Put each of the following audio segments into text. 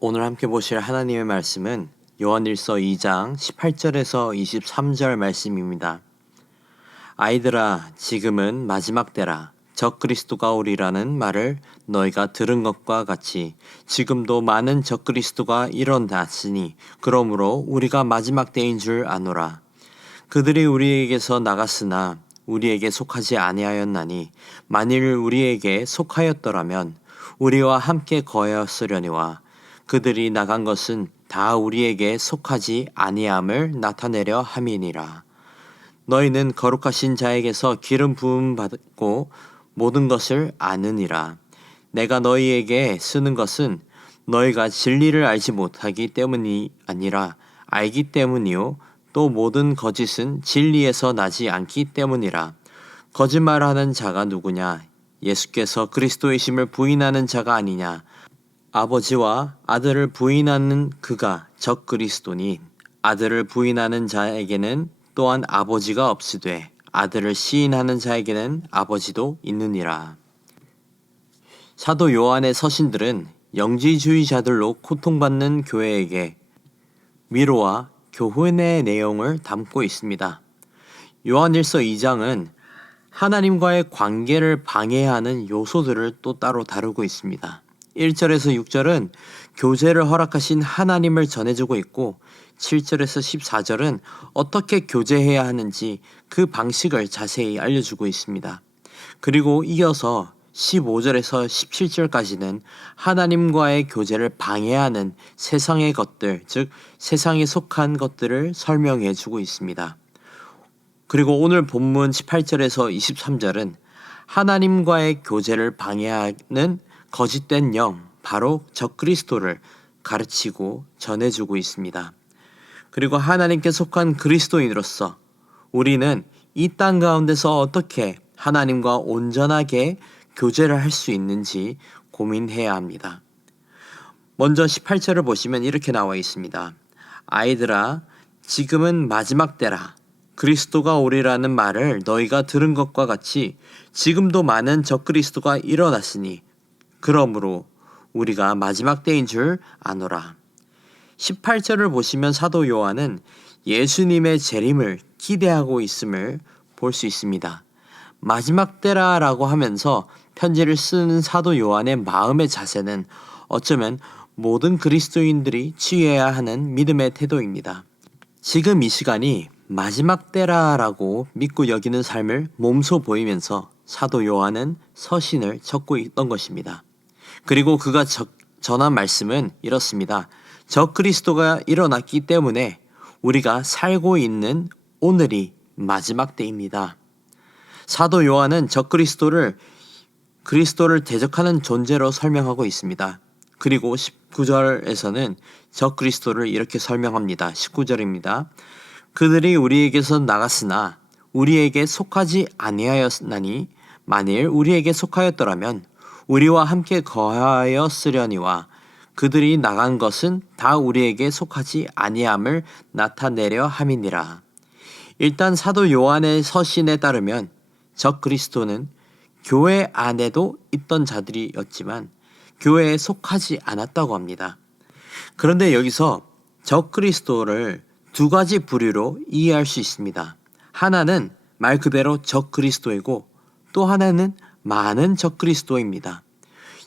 오늘 함께 보실 하나님의 말씀은 요한일서 2장 18절에서 23절 말씀입니다. 아이들아, 지금은 마지막 때라. 적그리스도가 오리라는 말을 너희가 들은 것과 같이 지금도 많은 적그리스도가 일어났으니 그러므로 우리가 마지막 때인 줄 아노라. 그들이 우리에게서 나갔으나 우리에게 속하지 아니하였나니 만일 우리에게 속하였더라면 우리와 함께 거하였으려니와 그들이 나간 것은 다 우리에게 속하지 아니함을 나타내려 함이니라. 너희는 거룩하신 자에게서 기름 부음 받고 모든 것을 아느니라. 내가 너희에게 쓰는 것은 너희가 진리를 알지 못하기 때문이 아니라 알기 때문이요 또 모든 거짓은 진리에서 나지 않기 때문이라. 거짓말하는 자가 누구냐? 예수께서 그리스도이심을 부인하는 자가 아니냐? 아버지와 아들을 부인하는 그가 적그리스도니 아들을 부인하는 자에게는 또한 아버지가 없으되 아들을 시인하는 자에게는 아버지도 있느니라. 사도 요한의 서신들은 영지주의자들로 고통받는 교회에게 위로와 교훈의 내용을 담고 있습니다. 요한일서 2장은 하나님과의 관계를 방해하는 요소들을 또 따로 다루고 있습니다. 1절에서 6절은 교제를 허락하신 하나님을 전해주고 있고 7절에서 14절은 어떻게 교제해야 하는지 그 방식을 자세히 알려주고 있습니다. 그리고 이어서 15절에서 17절까지는 하나님과의 교제를 방해하는 세상의 것들, 즉 세상에 속한 것들을 설명해 주고 있습니다. 그리고 오늘 본문 18절에서 23절은 하나님과의 교제를 방해하는 거짓된 영, 바로 적그리스도를 가르치고 전해주고 있습니다. 그리고 하나님께 속한 그리스도인으로서 우리는 이 땅 가운데서 어떻게 하나님과 온전하게 교제를 할 수 있는지 고민해야 합니다. 먼저 18절을 보시면 이렇게 나와 있습니다. 아이들아, 지금은 마지막 때라. 그리스도가 오리라는 말을 너희가 들은 것과 같이 지금도 많은 적그리스도가 일어났으니 그러므로 우리가 마지막 때인 줄 아노라. 18절을 보시면 사도 요한은 예수님의 재림을 기대하고 있음을 볼 수 있습니다. 마지막 때라라고 하면서 편지를 쓰는 사도 요한의 마음의 자세는 어쩌면 모든 그리스도인들이 취해야 하는 믿음의 태도입니다. 지금 이 시간이 마지막 때라라고 믿고 여기는 삶을 몸소 보이면서 사도 요한은 서신을 적고 있던 것입니다. 그리고 그가 전한 말씀은 이렇습니다. 적그리스도가 일어났기 때문에 우리가 살고 있는 오늘이 마지막 때입니다. 사도 요한은 적그리스도를 그리스도를 대적하는 존재로 설명하고 있습니다. 그리고 19절에서는 적그리스도를 이렇게 설명합니다. 19절입니다. 그들이 우리에게서 나갔으나 우리에게 속하지 아니하였나니 만일 우리에게 속하였더라면 우리와 함께 거하였으려니와 그들이 나간 것은 다 우리에게 속하지 아니함을 나타내려 함이니라. 일단 사도 요한의 서신에 따르면 적그리스도는 교회 안에도 있던 자들이었지만 교회에 속하지 않았다고 합니다. 그런데 여기서 적그리스도를 두 가지 부류로 이해할 수 있습니다. 하나는 말 그대로 적그리스도이고 또 하나는 많은 적그리스도입니다.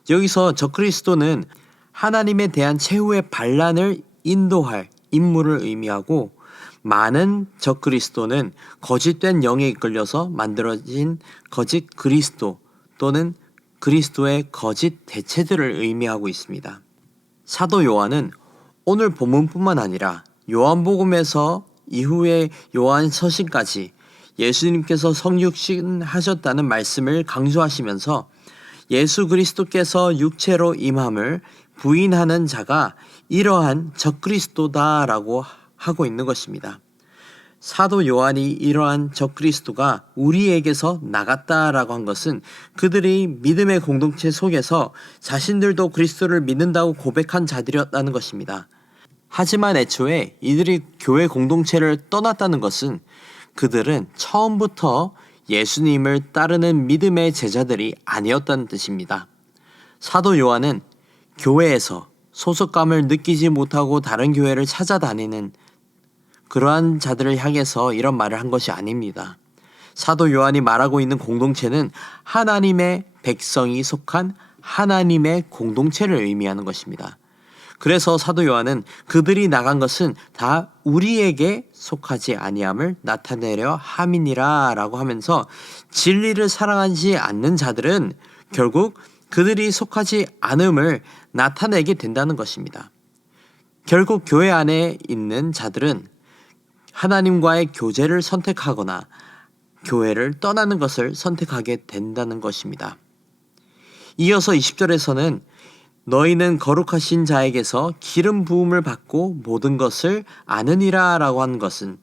여기서 적그리스도는 하나님에 대한 최후의 반란을 인도할 인물을 의미하고 많은 적그리스도는 거짓된 영에 이끌려서 만들어진 거짓 그리스도 또는 그리스도의 거짓 대체들을 의미하고 있습니다. 사도 요한은 오늘 본문뿐만 아니라 요한복음에서 이후에 요한 서신까지 예수님께서 성육신하셨다는 말씀을 강조하시면서 예수 그리스도께서 육체로 임함을 부인하는 자가 이러한 적그리스도다라고 하고 있는 것입니다. 사도 요한이 이러한 적그리스도가 우리에게서 나갔다라고 한 것은 그들이 믿음의 공동체 속에서 자신들도 그리스도를 믿는다고 고백한 자들이었다는 것입니다. 하지만 애초에 이들이 교회 공동체를 떠났다는 것은 그들은 처음부터 예수님을 따르는 믿음의 제자들이 아니었다는 뜻입니다. 사도 요한은 교회에서 소속감을 느끼지 못하고 다른 교회를 찾아다니는 그러한 자들을 향해서 이런 말을 한 것이 아닙니다. 사도 요한이 말하고 있는 공동체는 하나님의 백성이 속한 하나님의 공동체를 의미하는 것입니다. 그래서 사도 요한은 그들이 나간 것은 다 우리에게 속하지 아니함을 나타내려 함이니라 라고 하면서 진리를 사랑하지 않는 자들은 결국 그들이 속하지 않음을 나타내게 된다는 것입니다. 결국 교회 안에 있는 자들은 하나님과의 교제를 선택하거나 교회를 떠나는 것을 선택하게 된다는 것입니다. 이어서 20절에서는 너희는 거룩하신 자에게서 기름 부음을 받고 모든 것을 아느니라 라고 한 것은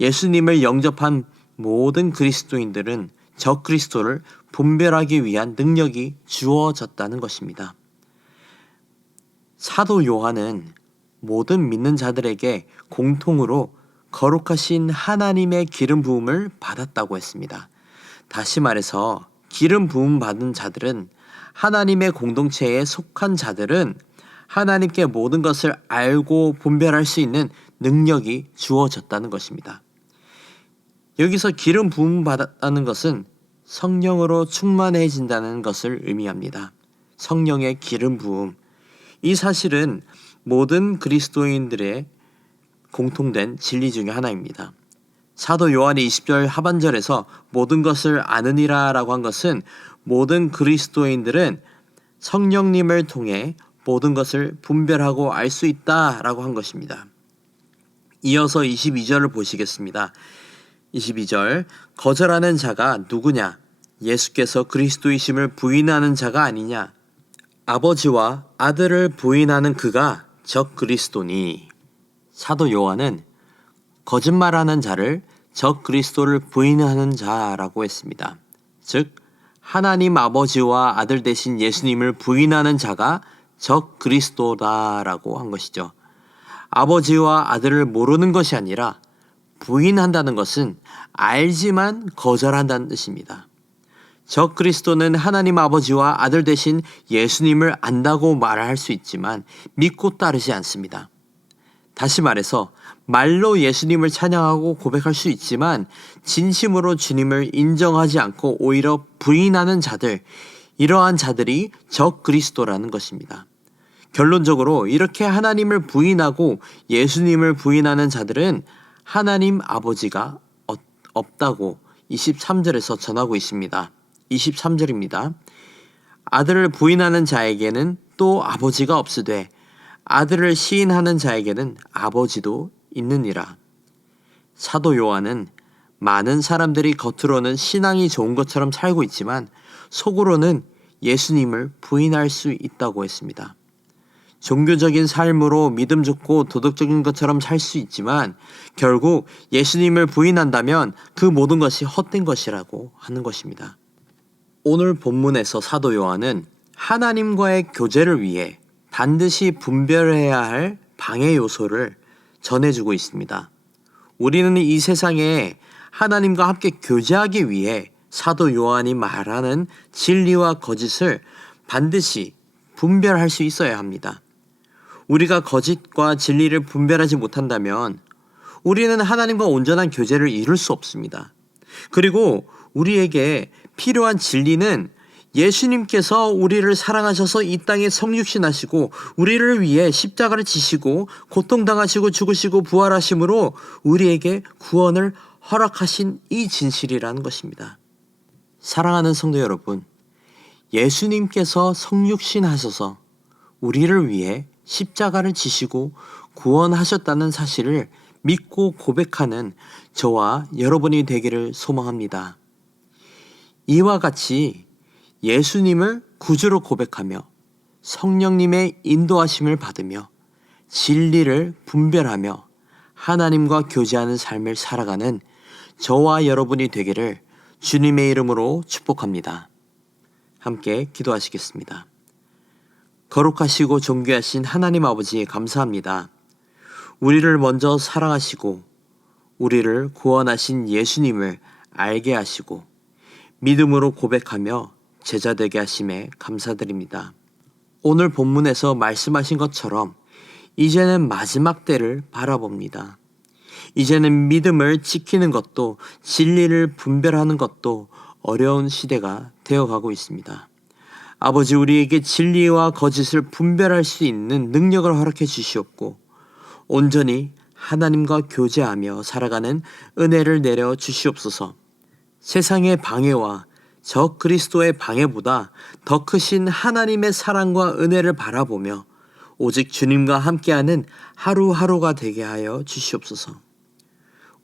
예수님을 영접한 모든 그리스도인들은 적 그리스도를 분별하기 위한 능력이 주어졌다는 것입니다. 사도 요한은 모든 믿는 자들에게 공통으로 거룩하신 하나님의 기름 부음을 받았다고 했습니다. 다시 말해서 기름 부음 받은 자들은 하나님의 공동체에 속한 자들은 하나님께 모든 것을 알고 분별할 수 있는 능력이 주어졌다는 것입니다. 여기서 기름 부음 받았다는 것은 성령으로 충만해진다는 것을 의미합니다. 성령의 기름 부음. 이 사실은 모든 그리스도인들의 공통된 진리 중에 하나입니다. 사도 요한이 20절 하반절에서 모든 것을 아느니라 라고 한 것은 모든 그리스도인들은 성령님을 통해 모든 것을 분별하고 알 수 있다 라고 한 것입니다. 이어서 22절을 보시겠습니다. 22절 거절하는 자가 누구냐? 예수께서 그리스도이심을 부인하는 자가 아니냐? 아버지와 아들을 부인하는 그가 적 그리스도니. 사도 요한은 거짓말하는 자를 적 그리스도를 부인하는 자라고 했습니다. 즉 하나님 아버지와 아들 되신 예수님을 부인하는 자가 적 그리스도다라고 한 것이죠. 아버지와 아들을 모르는 것이 아니라 부인한다는 것은 알지만 거절한다는 뜻입니다. 적 그리스도는 하나님 아버지와 아들 되신 예수님을 안다고 말할 수 있지만 믿고 따르지 않습니다. 다시 말해서 말로 예수님을 찬양하고 고백할 수 있지만 진심으로 주님을 인정하지 않고 오히려 부인하는 자들, 이러한 자들이 적 그리스도라는 것입니다. 결론적으로 이렇게 하나님을 부인하고 예수님을 부인하는 자들은 하나님 아버지가 없다고 23절에서 전하고 있습니다. 23절입니다. 아들을 부인하는 자에게는 또 아버지가 없으되 아들을 시인하는 자에게는 아버지도 있느니라. 사도 요한은 많은 사람들이 겉으로는 신앙이 좋은 것처럼 살고 있지만 속으로는 예수님을 부인할 수 있다고 했습니다. 종교적인 삶으로 믿음 좋고 도덕적인 것처럼 살 수 있지만 결국 예수님을 부인한다면 그 모든 것이 헛된 것이라고 하는 것입니다. 오늘 본문에서 사도 요한은 하나님과의 교제를 위해 반드시 분별해야 할 방해 요소를 전해주고 있습니다. 우리는 이 세상에 하나님과 함께 교제하기 위해 사도 요한이 말하는 진리와 거짓을 반드시 분별할 수 있어야 합니다. 우리가 거짓과 진리를 분별하지 못한다면 우리는 하나님과 온전한 교제를 이룰 수 없습니다. 그리고 우리에게 필요한 진리는 예수님께서 우리를 사랑하셔서 이 땅에 성육신하시고 우리를 위해 십자가를 지시고 고통당하시고 죽으시고 부활하심으로 우리에게 구원을 허락하신 이 진실이라는 것입니다. 사랑하는 성도 여러분, 예수님께서 성육신하셔서 우리를 위해 십자가를 지시고 구원하셨다는 사실을 믿고 고백하는 저와 여러분이 되기를 소망합니다. 이와 같이 예수님을 구주로 고백하며 성령님의 인도하심을 받으며 진리를 분별하며 하나님과 교제하는 삶을 살아가는 저와 여러분이 되기를 주님의 이름으로 축복합니다. 함께 기도하시겠습니다. 거룩하시고 존귀하신 하나님 아버지 감사합니다. 우리를 먼저 사랑하시고 우리를 구원하신 예수님을 알게 하시고 믿음으로 고백하며 제자 되게 하심에 감사드립니다. 오늘 본문에서 말씀하신 것처럼 이제는 마지막 때를 바라봅니다. 이제는 믿음을 지키는 것도 진리를 분별하는 것도 어려운 시대가 되어가고 있습니다. 아버지, 우리에게 진리와 거짓을 분별할 수 있는 능력을 허락해 주시옵고 온전히 하나님과 교제하며 살아가는 은혜를 내려 주시옵소서. 세상의 방해와 적 그리스도의 방해보다 더 크신 하나님의 사랑과 은혜를 바라보며 오직 주님과 함께하는 하루하루가 되게 하여 주시옵소서.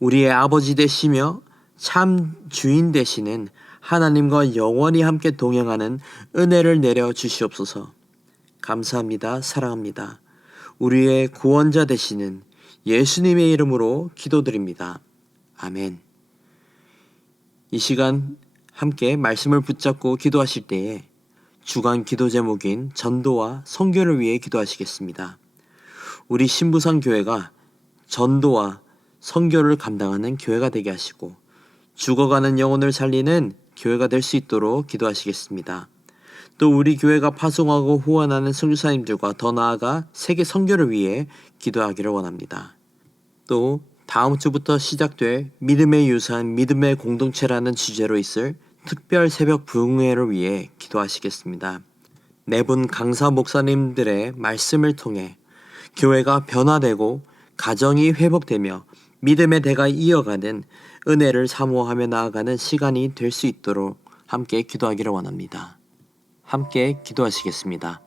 우리의 아버지 되시며 참 주인 되시는 하나님과 영원히 함께 동행하는 은혜를 내려 주시옵소서. 감사합니다. 사랑합니다. 우리의 구원자 되시는 예수님의 이름으로 기도드립니다. 아멘. 이 시간 함께 말씀을 붙잡고 기도하실 때에 주간 기도 제목인 전도와 선교를 위해 기도하시겠습니다. 우리 신부산 교회가 전도와 선교를 감당하는 교회가 되게 하시고 죽어가는 영혼을 살리는 교회가 될 수 있도록 기도하시겠습니다. 또 우리 교회가 파송하고 후원하는 선교사님들과 더 나아가 세계 선교를 위해 기도하기를 원합니다. 또 다음 주부터 시작될 믿음의 유산, 믿음의 공동체라는 주제로 있을 특별 새벽 부흥회를 위해 기도하시겠습니다. 네 분 강사 목사님들의 말씀을 통해 교회가 변화되고 가정이 회복되며 믿음의 대가 이어가는 은혜를 사모하며 나아가는 시간이 될 수 있도록 함께 기도하기를 원합니다. 함께 기도하시겠습니다.